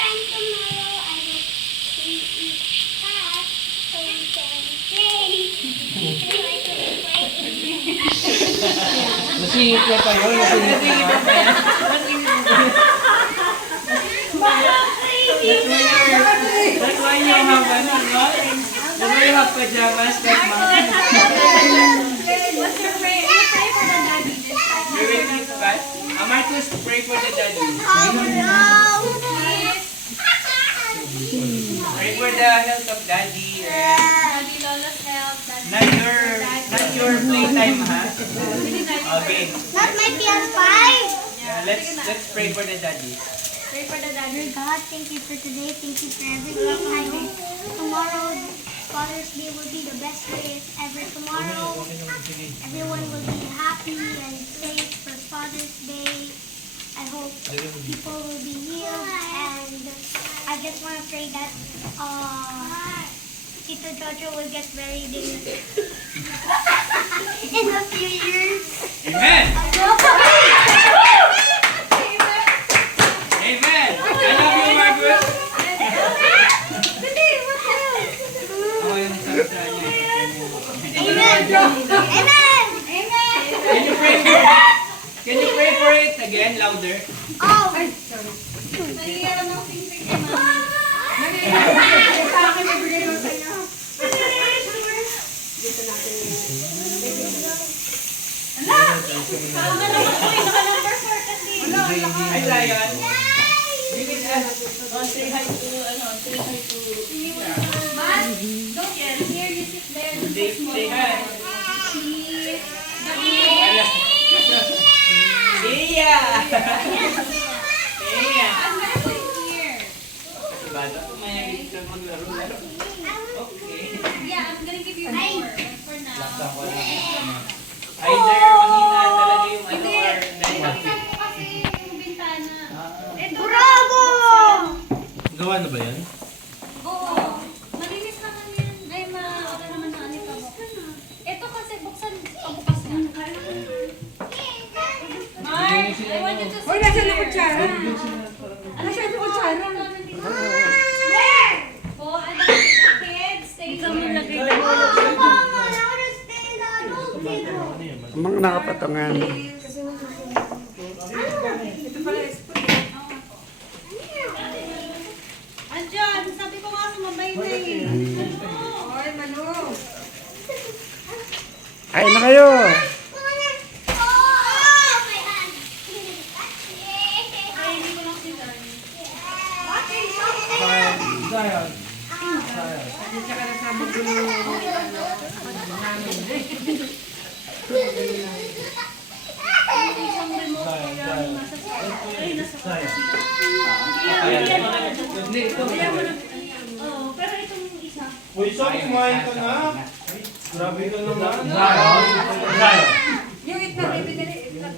time tomorrow, I hope we eat fast so we can pray. Nasingit ka pa yun, nasingit ka pa. That's why you have ano, no? That's why you have pajamas like mom. What's your prayer? You pray for the daddy this time. You will eat fast. Marcus, pray for the daddy. Pray for the health of daddy. Daddy Lolo's help. Not your playtime, ha? Okay. Not my PS5. Let's pray for the daddy. Pray for the daddy. Dear God, thank you for today. Thank you for everything. I hope tomorrow Father's Day will be the best day ever. Tomorrow, everyone will be happy and safe for Father's Day. I hope people will be healed, and I just want to pray that Tito Jojo will get married in a few years. Amen! Amen! I love you, Marcus! Oh, yung salsa niya. Amen! Amen! Can you pray for it again, louder? Oh! Naiiyak ng sing-sing ni Mama. Tama naman po, naka-number 4 kasi. Hi, Zion. Say hi to... Mas, don't get here, you sit there. Say hi. Cheese. Iya! Iya! I'm gonna put it here. Bata, mayayain ka maglaro-laro. Okay. Yeah, I'm gonna give you more. For now. Laksan ko lang. Either mahina talaga yung ano or Tingnan mo kasi yung bintana. Ito. Bravo! Gawa na ba yan? Oo. Malinis naman yan. Ay, wala naman na alikabok. Ito kasi buksan, pabukas na. Mark, I want you to see. Hoy, nasa na kutsara? Nasa na kutsara? Where? Po, ano, kids, stay here. Mga nakapatangan. Andiyan, sabi ko nga sumabay na eh. Hoy, Manu. Ay na kayo! Ay, hindi ko lang sinari. Zion. Pasensya ka na sa magulo. Isang remote kaya nasa ay, nasa Hindi, ito. Oo, pero itong isa. Uy, Sob, kumain ka na. Grabe ka naman. Zion. Yung itlog, ibigay itlog.